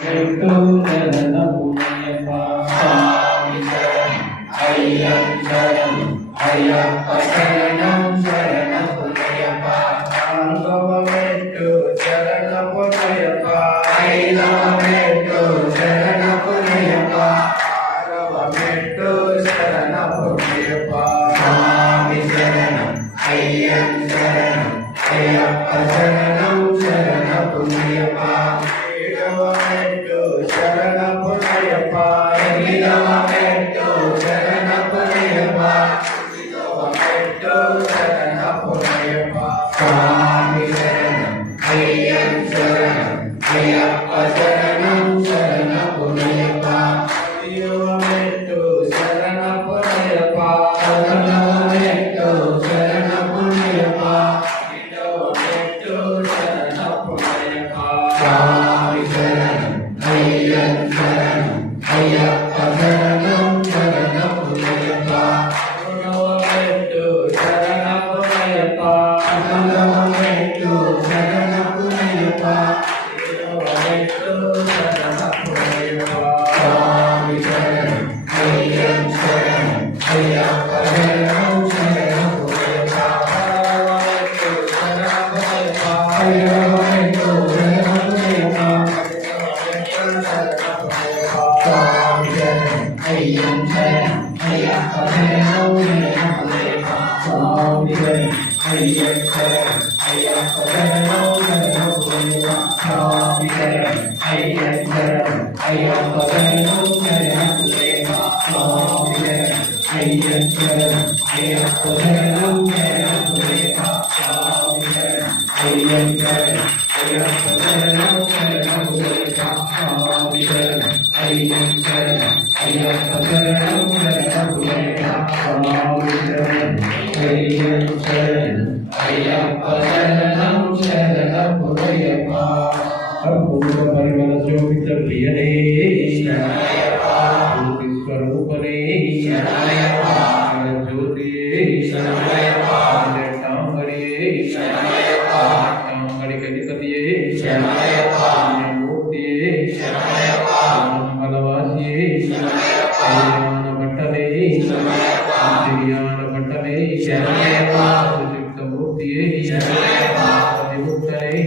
పెట్టు శరణపు స్వామి శరణం అయ్యప్ప శరణం అయ్యప్ప శరణం శరణపు పెట్టు శరణపు పెట్టు శరణపు పెట్టు శరణపు స్వామి శరణం అయ్యప్ప శరణం అయ్యప్ప శరణం శరణపు పెట్టు శరణపు పెట్టు శరణపు పెట్టు శరణపు స్వామి శరణం అయ్యప్ప శరణం అయ్యప్ప శరణం శరణపు పెట్టు శరణపు పెట్టు శరణపు పెట్టు శరణపు స్వామి శరణం అయ్యప్ప శరణం అయ్యప్ప శరణం శరణపు పెట్టు శరణపు పెట్టు శరణపు పెట్టు శరణపు స్వామి శరణం అయ్యప్ప శరణం అయ్యప్ప శరణం శరణపు పెట్టు శరణపు పెట్టు స్వామి శరణం అయ్యప్ప శరణం అయ్యప్ప శరణం స్వామి శరణం అయ్యప్ప శరణం అయ్యప్ప శరణం స్వామి శరణం అయ్యప్ప శరణం అయ్యప్ప శరణం స్వామి శరణం అయ్యప్ప శరణం అయ్యప్ప శరణం స్వామి శరణం అయ్యప్ప శరణం అయ్యప్ప శరణం స్వామి శరణం అయ్యప్ప శరణం అయ్యప్ప శరణం స్వామి శరణం అయ్యప్ప శరణం అయ్యప్ప శరణం శరణపు అద్భుత పరిమళ శోభిత ప్రియనే జ్యోతి స్వరూపనే జ్యోతి టాంగడియే టాంగడి కదికదియే మూర్తియే బలవాసియే కళ్యాణ భట్టనే దివ్యాన భట్టనే మూర్తియే విముక్తనే